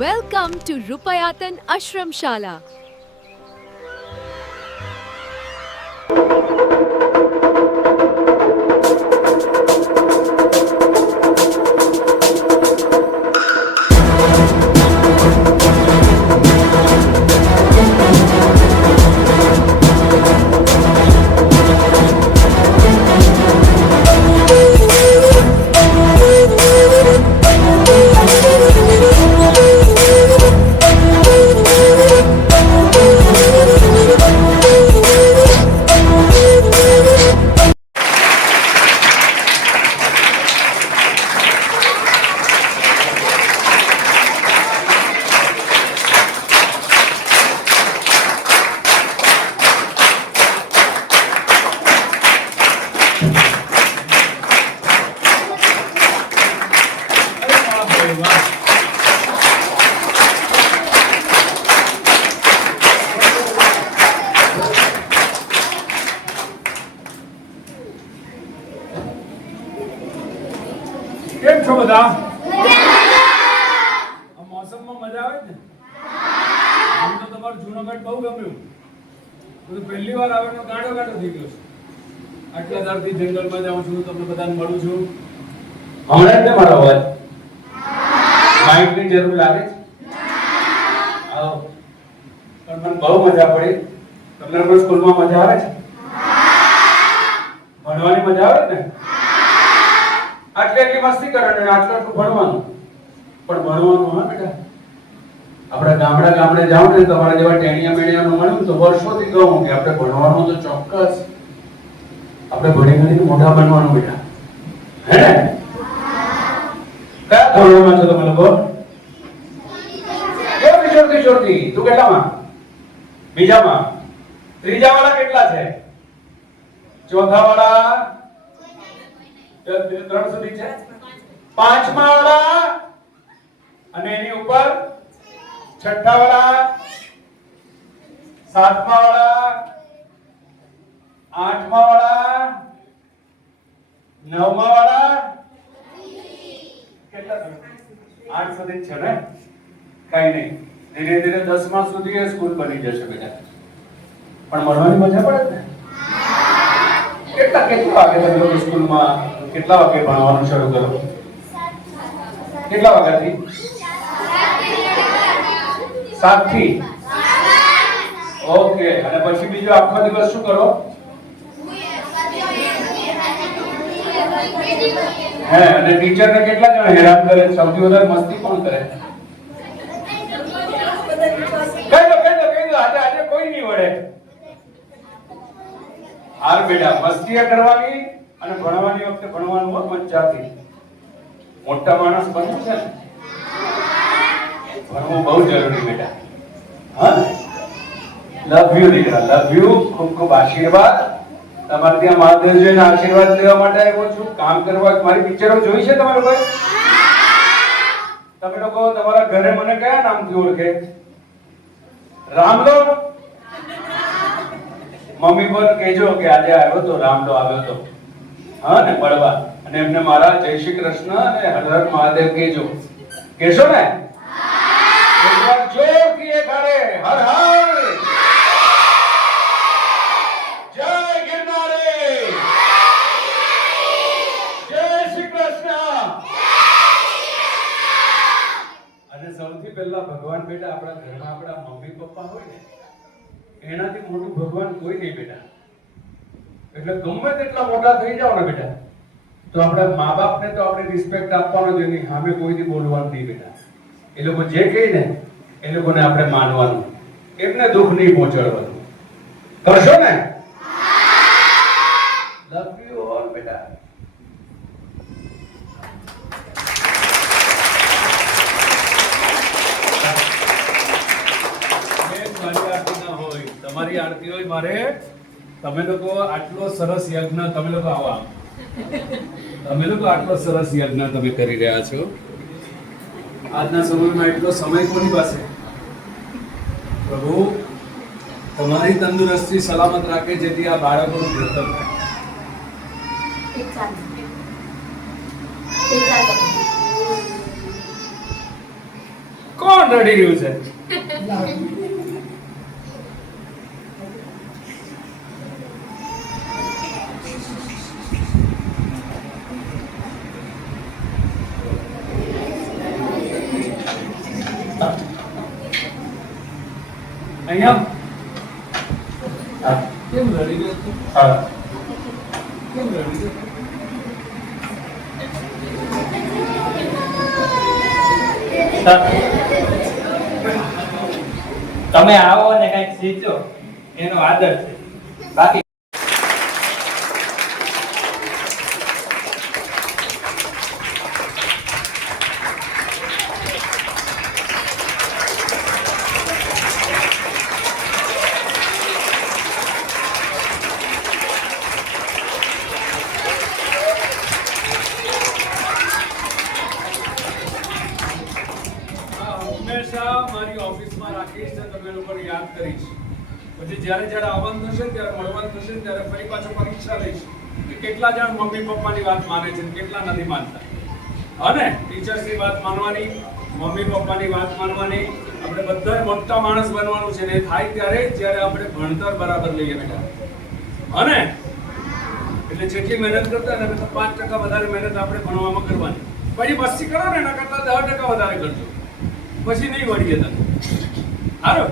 Welcome to Rupayatan Ashram Shala. કેમ છો બધા? આ મોસમમાં મજા આવે ને? મને તો તમારું જૂનાગઢ બહુ ગમ્યું. હું પહેલી વાર આવેલો ગાડો થઈ ગયો છું. આટલા દારથી જંગલમાં જાઉં છું, તમને બધાને મળું છું. હમણાં જ મારો અવાજ માઇકની જરૂર લાગે છે? આવો. પણ મને બહુ મજા પડી. તમને કોઈ સ્કૂલમાં મજા આવે છે? ભણવાની મજા આવે ને? આટલી મસ્તી કરે ને આટલું ભણવાનું. પણ ભણવાનું હા બેટા, આપણે ગામડે જાવ ને તમારા જેવા ટેણિયા મેણિયાનું મળ્યું તો વર્ષોથી કહું કે આપણે ભણવાનું તો ચોક્કસ, આપણે ભણી મોઢા બનવાનું બેટા, હે ને? કયા ધોરણમાં છો તમે લોકો? કિશોરથી. તું કેટલામાં? બીજામાં. ત્રીજા વાળા કેટલા છે? ચોથા વાળા 3 સુધી છે. પાંચમા વાળા અને એની ઉપર છઠ્ઠા વાળા, સાતમા વાળા, આઠમા વાળા, નવમા વાળા. કેટલા સુધી? 8 સુધી છે ને? કઈ નહીં, ધીરે ધીરે 10મા સુધી એ સ્કૂલ બની જશે બેટા. પણ ભણવાની મજા પડે ને? કેટલા વાગે તમે લોકો સ્કૂલમાં કેટલા વાગે ભણવાનું શરૂ કરો? કેટલા વાગ્યાથી? 7 થી. ઓકે. અને પછી બીજો આખો દિવસ શું કરો? હે, અને ટીચરને કેટલા જણ હેરાન કરે? સૌથી વધારે મસ્તી કોણ કરે? કહી દો આજે કોઈ નહીં વળે. હાર બેટા, મસ્તી કરવાની અને ભણવાની વખતે ભણવાનું હોય મજાથી. મોટા માણસ બનવું છે ને, ભણવું બહુ જરૂરી બેટા. હા, લવ યુ દીકરા, લવ યુ. ખૂબ ખૂબ આશીર્વાદ. તમારે ત્યાં મહાદેવજીના આશીર્વાદ લેવા માટે આવ્યો છું, કામ કરવા. મારી પિક્ચરો જોઈ છે તમે લોકો? તમે લોકો તમારા ઘરે મને કયા નામથી ઓળખે? રામલો. મમ્મી પર કહેજો કે આજે આવ્યો તો, રામલો આવ્યો તો, હા ને, મળવા. અને એમને મારા જય શ્રી કૃષ્ણ અને હર હર મહાદેવ કહેજો. કહેશો ને? એકવાર જોરથી એક હારે હર હર જય ગિરનારે, જય શ્રી કૃષ્ણ. અને સૌથી પહેલા ભગવાન બેટા આપણા ઘરના આપણા મમ્મી પપ્પા હોય ને, એનાથી મોટું ભગવાન કોઈ નહીં બેટા. એટલે ગમે તેટલા મોટા થઈ જાવ ને બેટા, તો આપણા મા બાપને તો આપણે રિસ્પેક્ટ આપવાનો જ એની સામે કોઈથી બોલવાનું નહીં બેટા. એ લોકો જે કહે ને એ લોકોને આપણે માનવાનું, એમને દુઃખ નહીં પહોંચાડવાનું. કરશો ને? લવ યુ ઓલ બેટા. તમારી આરતી હોય મારે. તમે લોકો આટલો સરસ યજ્ઞ, તમે લોકો આવા, તમે લોકો આટલો સરસ યજ્ઞ તમે કરી રહ્યા છો. આજના સમયમાં એટલો સમય કોની પાસે? પ્રભુ તમારી તંદુરસ્તી સલામત રાખે, જેથી આ બાળકોનું ઘડતર થાય. કોણ રડી રહ્યું છે? અહીંયા કેમ રડી રહ્યો છે? કેમ રડી રહ્યો છે? તમે આવો ને કઈક શીખો એનો આદર છે. બાકી હંમેશા મારી ઓફિસમાં રાખીશ ને તમે લોકોને યાદ કરીશ. પછી જ્યારે જ્યારે આવવાનું થશે ને ત્યારે મળવાનું થશે ને ત્યારે ફરી પાછો પરીક્ષા લઈશ કે કેટલા જણ મમ્મી પપ્પાની વાત માને છે ને કેટલા નથી માનતા. અને ટીચર્સની વાત માનવાની, મમ્મી પપ્પાની વાત માનવાની. આપણે બધા મોટા માણસ બનવાનું છે ને એ થાય ત્યારે જ જ્યારે આપણે ભણતર બરાબર લઈએ બેટા. અને એટલે જેટલી મહેનત કરતા ને તો 5% વધારે મહેનત આપણે ભણવામાં કરવાની. પછી મસ્તી કરો ને એના કરતાં 10% વધારે કરજો. પછી નહીં વળીએ તમે. સારું.